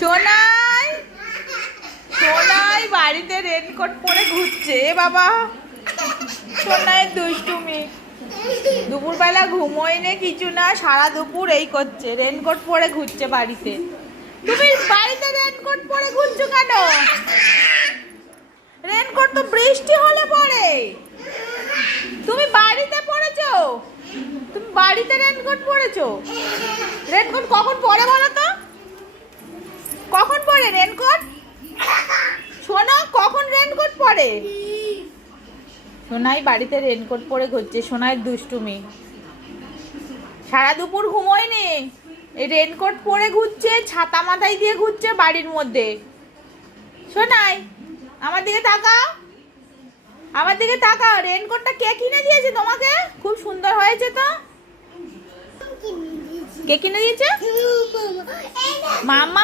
সোনাই সোনাই বাড়িতে রেনকোট পরে ঘুরছে বাবা। সোনাইয়ের দুষ্টুমি, দুপুরবেলা ঘুমোয় নে কিছু না, সারা দুপুর এই করছে, রেনকোট পরে ঘুরছে বাড়িতে। তুমি বাড়িতে রেনকোট পরে ঘুরছো কেন? রেনকোট তো বৃষ্টি হলে পরে। তুমি বাড়িতে পরেছো, তুমি বাড়িতে রেনকোট পরেছো? রেনকোট কখন পরে বলো তো? কখন পরে রেনকোট? সোনা কখন রেনকোট পরে? সোনাই বাড়িতে রেনকোট পরে ঘুরছে, সোনাইয়ের দুষ্টুমি। সারা দুপুর ঘুমোয়নি, এই রেনকোট পরে ঘুরছে, ছাতা মাথায় দিয়ে ঘুরছে বাড়ির মধ্যে। সোনাই আমার দিকে তাকাও, আমার দিকে তাকাও। রেনকোটটা কে কিনে দিয়েছে তোমাকে? খুব সুন্দর হয়েছে তো। কে কিনে দিয়েছে? মাম্মা।